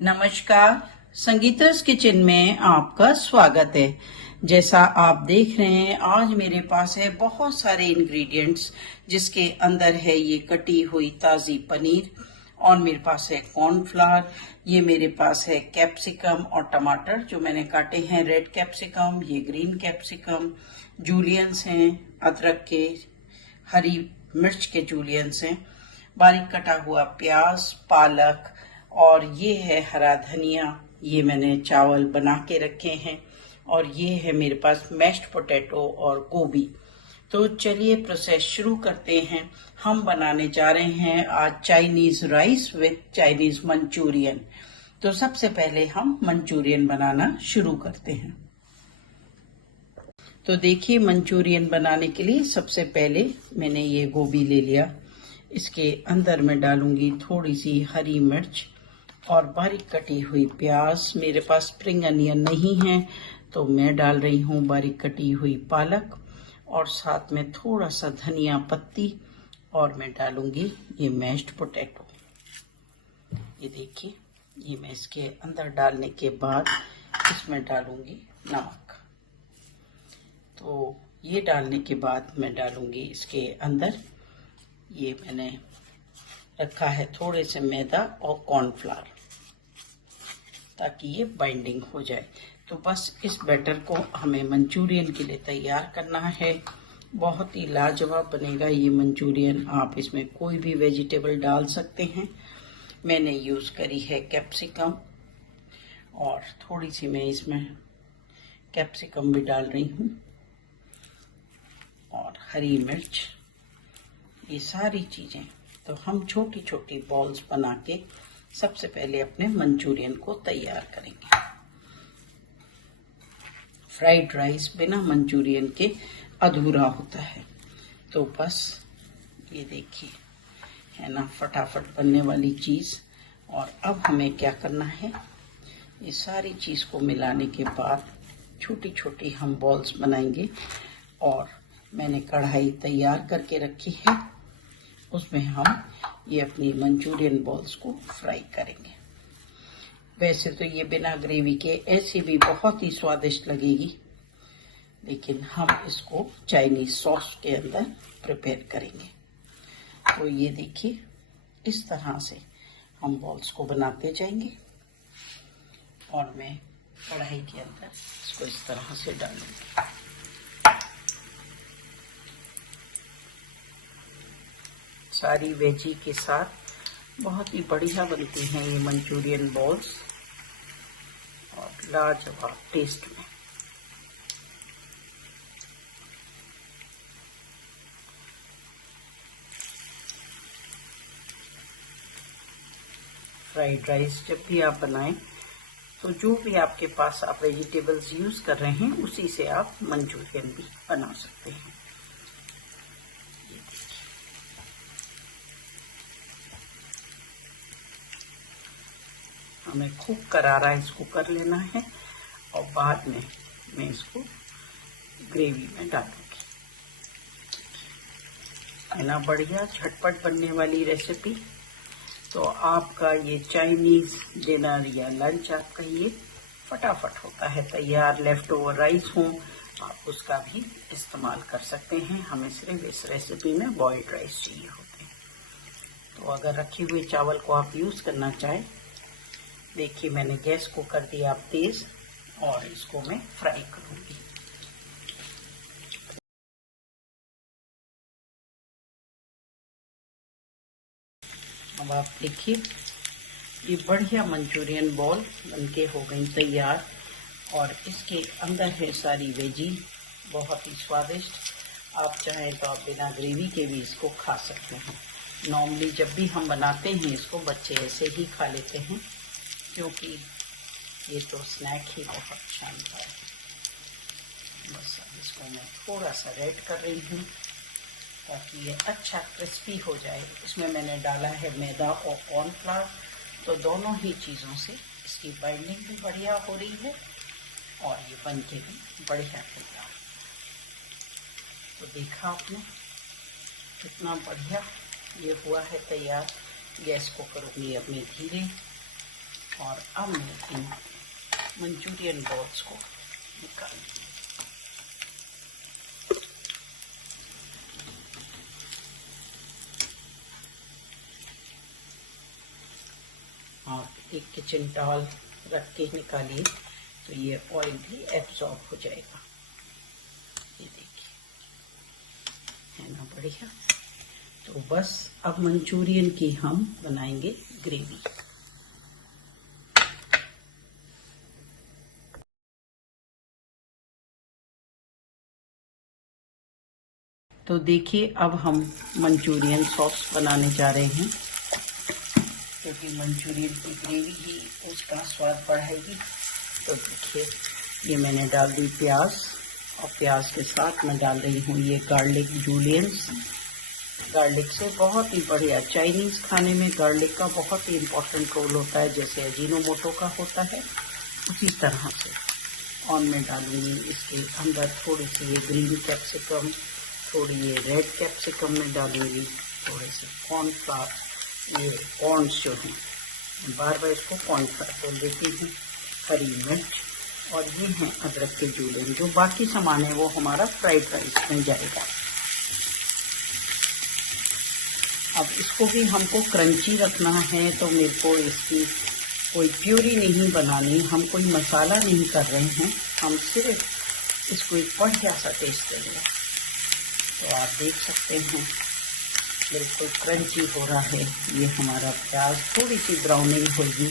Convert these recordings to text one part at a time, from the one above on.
नमस्कार, संगीता's किचन में आपका स्वागत है। जैसा आप देख रहे हैं, आज मेरे पास है बहुत सारे इंग्रेडिएंट्स, जिसके अंदर है ये कटी हुई ताज़ी पनीर, और मेरे पास है कॉर्नफ्लावर, ये मेरे पास है कैप्सिकम और टमाटर जो मैंने काटे हैं, रेड कैप्सिकम, ये ग्रीन कैप्सिकम, जूलियंस हैं, अदरक के, हरी मिर्च के जूलियंस हैं, बारीक कटा हुआ प्याज, पालक, और ये है हरा धनिया। ये मैंने चावल बना के रखे हैं, और ये है मेरे पास मैश्ड पोटैटो और गोभी। तो चलिए प्रोसेस शुरू करते हैं। हम बनाने जा रहे हैं आज Chinese rice with Chinese Manchurian. तो सबसे पहले हम मंचूरियन बनाना शुरू करते हैं। तो देखिए, मंचूरियन बनाने के लिए सबसे पहले मैंने ये गोभी ले लिया। इसके अंदर मैं डालूंगी थोड़ी सी हरी मिर्च और बारीक कटी हुई प्याज। मेरे पास स्प्रिंग अनियन नहीं है, तो मैं डाल रही हूँ बारीक कटी हुई पालक, और साथ में थोड़ा सा धनिया पत्ती, और मैं डालूंगी ये मैश्ड पोटैटो। ये देखिए, ये मैं इसके अंदर डालने के बाद इसमें डालूंगी नमक। तो ये डालने के बाद मैं डालूंगी इसके अंदर, ये मैंने रखा है थोड़े से मैदा और कॉर्नफ्लावर, ताकि ये बाइंडिंग हो जाए। तो बस इस बैटर को हमें मंचूरियन के लिए तैयार करना है। बहुत ही लाजवाब बनेगा ये मंचूरियन। आप इसमें कोई भी वेजिटेबल डाल सकते हैं। मैंने यूज़ करी है कैप्सिकम, और थोड़ी सी मैं इसमें कैप्सिकम भी डाल रही हूँ, और हरी मिर्च, ये सारी चीज़ें। तो हम छोटी छोटी बॉल्स बना के सबसे पहले अपने मंचूरियन को तैयार करेंगे। फ्राइड राइस बिना मंचूरियन के अधूरा होता है। तो बस ये देखिए, है ना, फटाफट बनने वाली चीज़। और अब हमें क्या करना है, ये सारी चीज़ को मिलाने के बाद छोटी छोटी हम बॉल्स बनाएंगे। और मैंने कढ़ाई तैयार करके रखी है, उसमें हम ये अपनी मंचूरियन बॉल्स को फ्राई करेंगे। वैसे तो ये बिना ग्रेवी के ऐसे भी बहुत ही स्वादिष्ट लगेगी, लेकिन हम इसको चाइनीज सॉस के अंदर प्रिपेयर करेंगे। तो ये देखिए, इस तरह से हम बॉल्स को बनाते जाएंगे, और मैं कढ़ाई के अंदर इसको इस तरह से डालूंगी। सारी वेजी के साथ बहुत ही बढ़िया बनती हैं ये मंचूरियन बॉल्स, और लाजवाब टेस्ट में। फ्राइड राइस जब भी आप बनाएं, तो जो भी आपके पास आप वेजिटेबल्स यूज कर रहे हैं, उसी से आप मंचूरियन भी बना सकते हैं। हमें खूब करारा इसको कर लेना है, और बाद में मैं इसको ग्रेवी में डालूंगी। है ना, बढ़िया झटपट बनने वाली रेसिपी। तो आपका ये चाइनीज डिनर या लंच आप कहिए, फटाफट होता है तैयार। लेफ्ट ओवर राइस हो, आप उसका भी इस्तेमाल कर सकते हैं। हमें सिर्फ इस रेसिपी में बॉइल्ड राइस चाहिए होते हैं। तो अगर रखे हुए चावल को आप यूज करना चाहें, देखिए मैंने गैस को कर दिया तेज, और इसको मैं फ्राई करूंगी। अब आप देखिए, ये बढ़िया मंचूरियन बॉल बनके हो गई तैयार, और इसके अंदर है सारी वेजी, बहुत ही स्वादिष्ट। आप चाहें तो आप बिना ग्रेवी के भी इसको खा सकते हैं। नॉर्मली जब भी हम बनाते हैं इसको, बच्चे ऐसे ही खा लेते हैं, क्योंकि ये तो स्नैक ही बहुत शानदार है। बस अब इसको मैं थोड़ा सा रेड कर रही हूँ, ताकि ये अच्छा क्रिस्पी हो जाए। इसमें मैंने डाला है मैदा और कॉर्नफ्लावर, तो दोनों ही चीज़ों से इसकी बाइंडिंग भी बढ़िया हो रही है, और ये बन के भी बढ़िया तैयार। तो देखा आपने कितना बढ़िया ये हुआ है तैयार। गैस को करूँगी अपनी धीरे, और अब मैं इन मंचूरियन बॉल्स को निकाल, आप एक किचन टॉवल रख के निकालिए तो ये ऑयल भी एब्जॉर्ब हो जाएगा। ये देखिए, है ना बढ़िया। तो बस अब मंचूरियन की हम बनाएंगे ग्रेवी। तो देखिए, अब हम मंचूरियन सॉस बनाने जा रहे हैं, क्योंकि मंचूरियन की ग्रेवी ही उसका स्वाद बढ़ाएगी। तो देखिए, ये मैंने डाल दी प्याज, और प्याज के साथ मैं डाल रही हूँ ये गार्लिक जूलियंस। गार्लिक से बहुत ही बढ़िया, चाइनीज खाने में गार्लिक का बहुत ही इम्पोर्टेंट रोल होता है, जैसे अजीनोमोटो का होता है उसी तरह से। और मैं डालूंगी इसके अंदर थोड़ी सी ये ग्रीन कैप्सिकम, थोड़ी ये रेड कैप्सिकम में डालूंगी, थोड़े से कॉर्नफ्लावर, ये कॉर्न्स जो हैं, बार बार इसको कॉर्नफ्लावर बोल देती हूँ, हरी मिर्च, और ये हैं अदरक के जूलियन। जो बाकी सामान है वो हमारा फ्राइड राइस में जाएगा। अब इसको भी हमको क्रंची रखना है, तो मेरे को इसकी कोई प्यूरी नहीं बनानी, हम कोई मसाला नहीं कर रहे हैं, हम सिर्फ इसको एक बढ़िया सा टेस्ट देंगे। तो आप देख सकते हैं बिल्कुल क्रंची हो रहा है। ये हमारा प्याज थोड़ी सी ब्राउनिंग होगी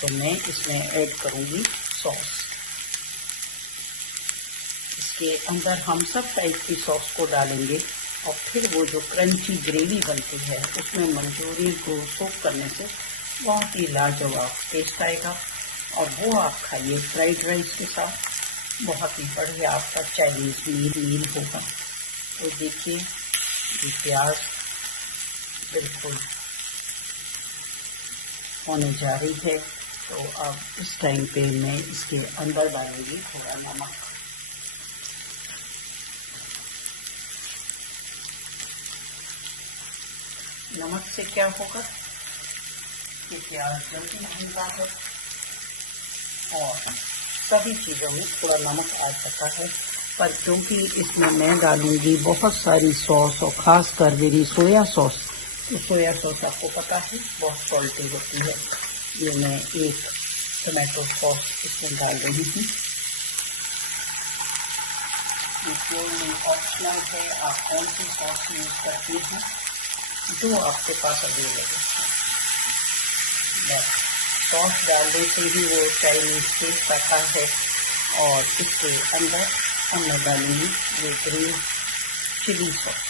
तो मैं इसमें ऐड करूँगी सॉस। इसके अंदर हम सब टाइप की सॉस को डालेंगे, और फिर वो जो क्रंची ग्रेवी बनती है उसमें मंचूरियन को सोक करने से बहुत ही लाजवाब टेस्ट आएगा, और वो आप खाइए फ्राइड राइस के साथ, बहुत ही बढ़िया आपका चाइनीज मील होगा। तो देखिए, ये प्याज बिल्कुल होने जा रही है। तो अब इस टाइम पे मैं इसके अंदर डालूंगी थोड़ा नमक। नमक से क्या होगा कि प्याज जल्दी भूनता है, और सभी चीज़ों में थोड़ा नमक आ जाता है। पर क्योंकि इसमें मैं डालूंगी बहुत सारी सॉस, और ख़ासकर मेरी सोया सॉस, तो सोया सॉस आपको पता है बहुत सॉल्टी होती है। ये मैं एक टमाटो सॉस इसमें डाल रही हूँ। ये प्योरली ऑप्शनल है, आप कौन सी सॉस यूज़ करती हैं, जो आपके पास अवेलेबल है। बस सॉस डालने से ही वो चाइनीज टेस्ट आता है। और इसके अंदर अब मैं डालूंगी ये ग्रीन चिली सॉस।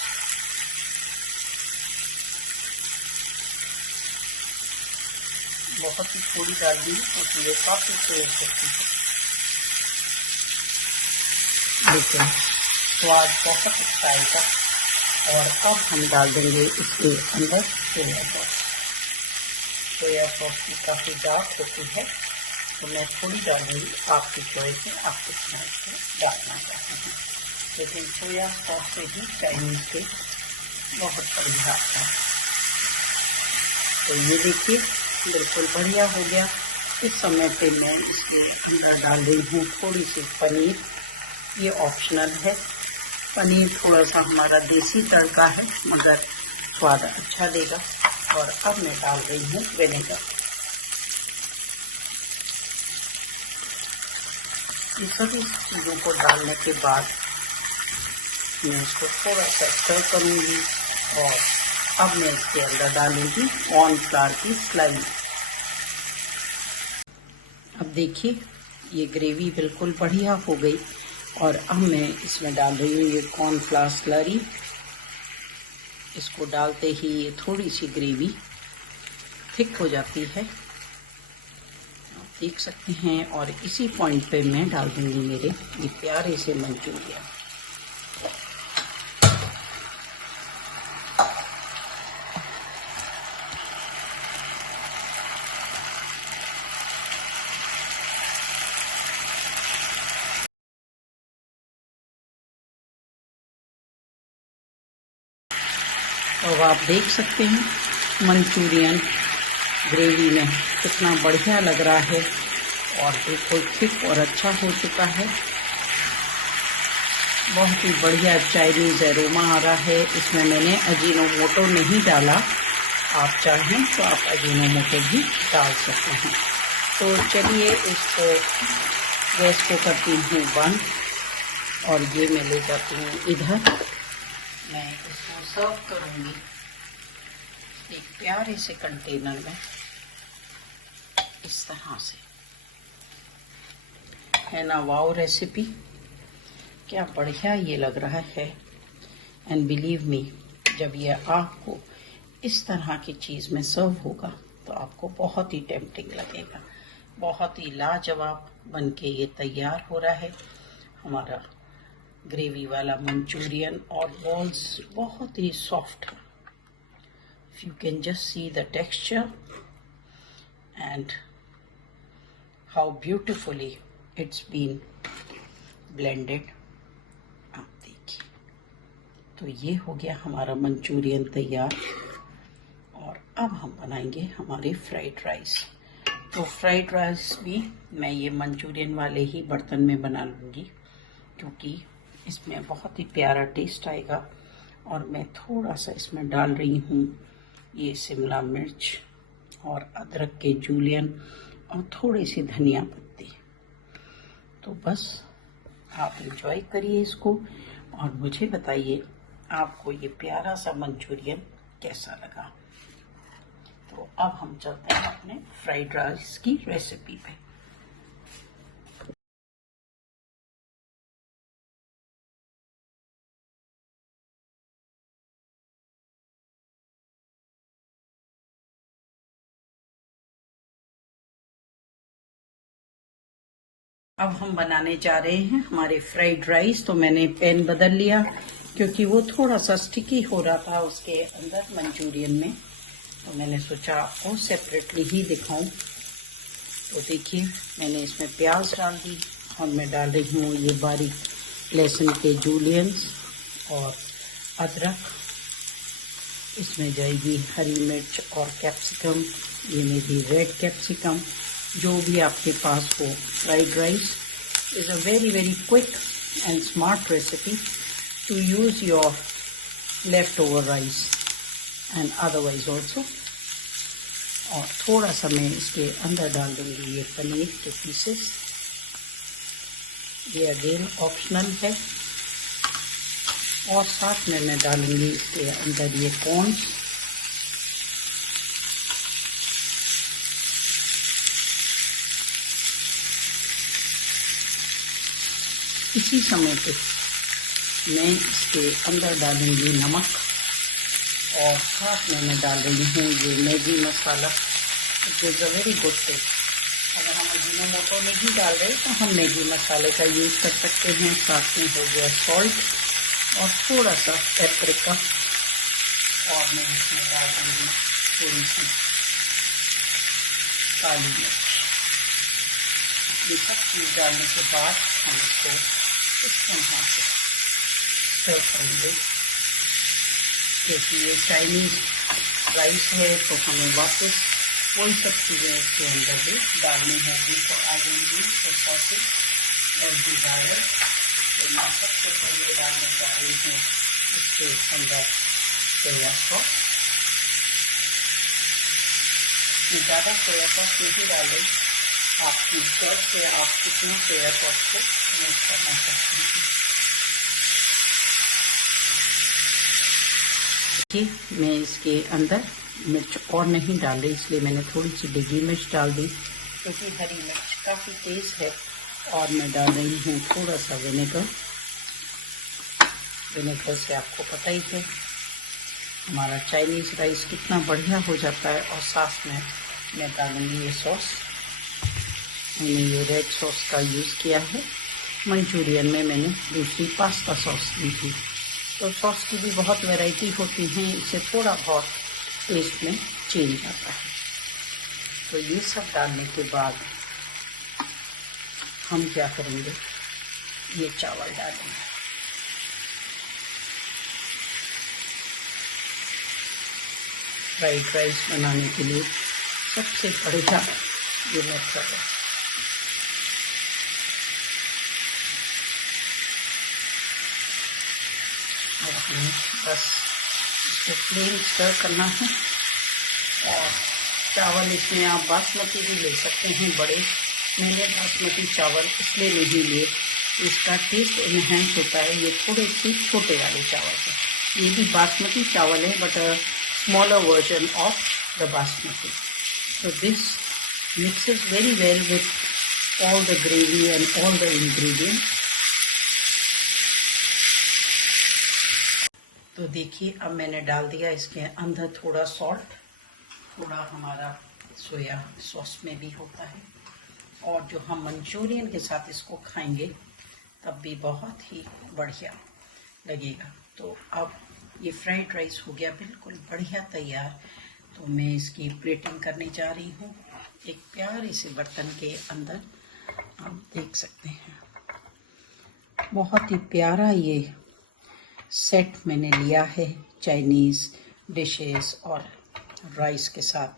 बहुत ही थोड़ी डाल दी क्योंकि ये काफ़ी तेज होती है, लेकिन स्वाद बहुत अच्छा आएगा। और अब हम डाल देंगे इसके अंदर सोया सॉस। सोया सॉस की काफ़ी डार्क होती है, तो मैं थोड़ी डालूंगी, आपकी चॉइस है, आप कितना इसको डालना चाहते हैं। लेकिन सोया सॉस से ही चाइनीज टेस्ट बहुत बढ़िया आता है। तो ये देखिए बिल्कुल बढ़िया हो गया। इस समय पे मैं इसके अंदर डाल रही हूँ थोड़ी सी पनीर। ये ऑप्शनल है, पनीर थोड़ा सा हमारा देसी तड़का है, मगर स्वाद अच्छा देगा। और अब मैं डाल रही हूँ विनेगर। ये सभी चीज़ों को डालने के बाद मैं इसको थोड़ा सा स्टर करूँगी, और अब मैं इसके अंदर डालूंगी कॉर्नफ्लावर की स्लाइस। अब देखिए, ये ग्रेवी बिल्कुल बढ़िया हो गई, और अब मैं इसमें डाल रही हूँ ये कॉर्नफ्लावर स्लरी। इसको डालते ही ये थोड़ी सी ग्रेवी थिक हो जाती है, आप देख सकते हैं। और इसी पॉइंट पे मैं डाल दूंगी मेरे ये प्यारे से मंचूरियन। तो आप देख सकते हैं मंचूरियन ग्रेवी में कितना बढ़िया लग रहा है और बिल्कुल थिक और अच्छा हो चुका है। बहुत ही बढ़िया चाइनीज़ एरोमा आ रहा है। इसमें मैंने अजीनोमोटो नहीं डाला, आप चाहें तो आप अजीनोमोटो भी डाल सकते हैं। तो चलिए इसको गैस को करती हूँ बंद और ये मैं ले जाती हूँ इधर। मैं इसको सर्व करूँगी एक प्यारे से कंटेनर में, इस तरह से। है ना वाओ रेसिपी, क्या बढ़िया ये लग रहा है। एंड बिलीव मी, जब ये आपको इस तरह की चीज़ में सर्व होगा तो आपको बहुत ही टेम्पटिंग लगेगा। बहुत ही लाजवाब बन के ये तैयार हो रहा है हमारा ग्रेवी वाला मंचूरियन, और बॉल्स बहुत ही सॉफ्ट है। If you can just see the texture and how beautifully it's been blended, आप देखिए। तो ये हो गया हमारा मंचूरियन तैयार। और अब हम बनाएंगे हमारे फ्राइड राइस। तो फ्राइड राइस भी मैं ये मंचूरियन वाले ही बर्तन में बना लूँगी, क्योंकि इसमें बहुत ही प्यारा टेस्ट आएगा। और मैं थोड़ा सा इसमें डाल रही हूँ ये शिमला मिर्च और अदरक के जूलियन और थोड़ी सी धनिया पत्ती। तो बस आप एंजॉय करिए इसको और मुझे बताइए आपको ये प्यारा सा मंचूरियन कैसा लगा। तो अब हम चलते हैं अपने फ्राइड राइस की रेसिपी पे। अब हम बनाने जा रहे हैं हमारे फ्राइड राइस। तो मैंने पैन बदल लिया क्योंकि वो थोड़ा सा स्टिकी हो रहा था उसके अंदर मंचूरियन में, तो मैंने सोचा आपको सेपरेटली ही दिखाऊं। तो देखिए मैंने इसमें प्याज डाल दी और मैं डाल रही हूँ ये बारीक लहसुन के जूलियंस और अदरक। इसमें जाएगी हरी मिर्च और कैप्सिकम, ये मेरी रेड कैप्सिकम, जो भी आपके पास हो। Fried rice is a very quick and smart recipe to use your left over rice and otherwise also. और थोड़ा सा मैं इसके अंदर डाल दूंगी ये पनीर के पीसेस, ये अगेन ऑप्शनल है। और साथ में मैं डालूंगी इसके अंदर ये कॉर्न्स। इसी समय पे मैं इसके अंदर डालूंगी नमक और साथ में मैं डाल रही हूँ ये मैगी मसाला, जो is a very good thing. अगर हम अजीनोमोटो नहीं डाल रहे तो हम मैगी मसाले का यूज़ कर सकते हैं। साथ में हो गया सॉल्ट और थोड़ा सा पेपरिका, और मैं इसमें डाल दूँगी थोड़ी सी काली मिर्च। ये सब चीज़ डालने के बाद हम इसको इस तरह से सर्व करेंगे। क्योंकि ये चाइनीज़ राइस है तो हमें वापस वही सब चीज़ें इसके अंदर भी डालनी होगी। तो I will use the sauces as desire. तो मैं सबसे पहले डालने जा रही हूँ इसके अंदर सोया सॉस। ये ज़्यादा सोया सॉस नहीं डालें, आपकी चॉइस से आप कितना सोया सॉस को यूज़ करना चाहते हैं। मैं इसके अंदर मिर्च और नहीं डाल रही, इसलिए मैंने थोड़ी सी डेगी मिर्च डाल दी, क्योंकि हरी मिर्च काफ़ी तेज़ है। और मैं डाल रही हूँ थोड़ा सा विनेगर। विनेगर से आपको पता ही है हमारा चाइनीज़ राइस कितना बढ़िया हो जाता है। और साथ में मैं डालूँगी ये सॉस। मैंने ये रेड सॉस का यूज़ किया है, मंचूरियन में मैंने दूसरी पास्ता सॉस ली थी। तो सॉस की भी बहुत वैरायटी होती हैं, इससे थोड़ा बहुत टेस्ट में चेंज आता है। तो ये सब डालने के बाद हम क्या करेंगे, ये चावल डालेंगे। फ्राइड राइस बनाने के लिए सबसे बढ़िया ये मेथड है। और हमें बस इसको प्लेन स्टर करना है। और चावल इसमें आप बासमती भी ले सकते हैं बड़े। मैंने बासमती चावल इसलिए नहीं लिए, इसका टेस्ट इनहेंस होता है। ये थोड़े से छोटे वाले चावल है, ये भी बासमती चावल है but smaller version of the basmati. So this mixes very well with all the gravy and all the ingredients. तो देखिए अब मैंने डाल दिया इसके अंदर थोड़ा सॉल्ट, थोड़ा हमारा सोया सॉस में भी होता है। और जो हम मंचूरियन के साथ इसको खाएंगे तब भी बहुत ही बढ़िया लगेगा। तो अब ये फ्राइड राइस हो गया बिल्कुल बढ़िया तैयार। तो मैं इसकी प्लेटिंग करने जा रही हूँ एक प्यारे से बर्तन के अंदर। आप देख सकते हैं बहुत ही प्यारा ये सेट मैंने लिया है। चाइनीज़ डिशेस और राइस के साथ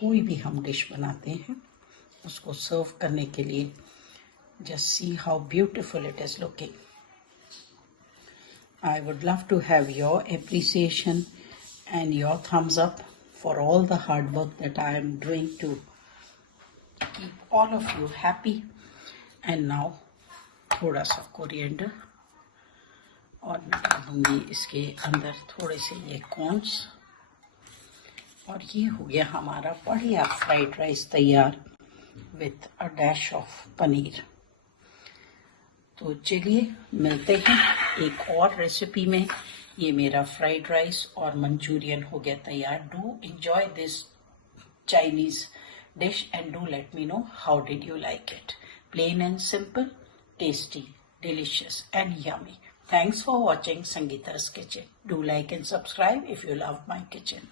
कोई भी हम डिश बनाते हैं उसको सर्व करने के लिए। Just see how beautiful it is looking. I would love to have your appreciation and your thumbs up for all the hard work that I am doing to keep all of you happy. And now थोड़ा सा coriander और मैं डालूंगी इसके अंदर थोड़े से ये कॉर्न्स। और ये हो गया हमारा बढ़िया फ्राइड राइस तैयार with a dash of paneer. तो चलिए मिलते हैं एक और रेसिपी में। ये मेरा फ्राइड राइस और मंचूरियन हो गया तैयार। Do enjoy this Chinese dish and do let me know how did you like it. Plain and simple, tasty, delicious and yummy. Thanks for watching Sangeeta's Kitchen. Do like and subscribe if you love my kitchen.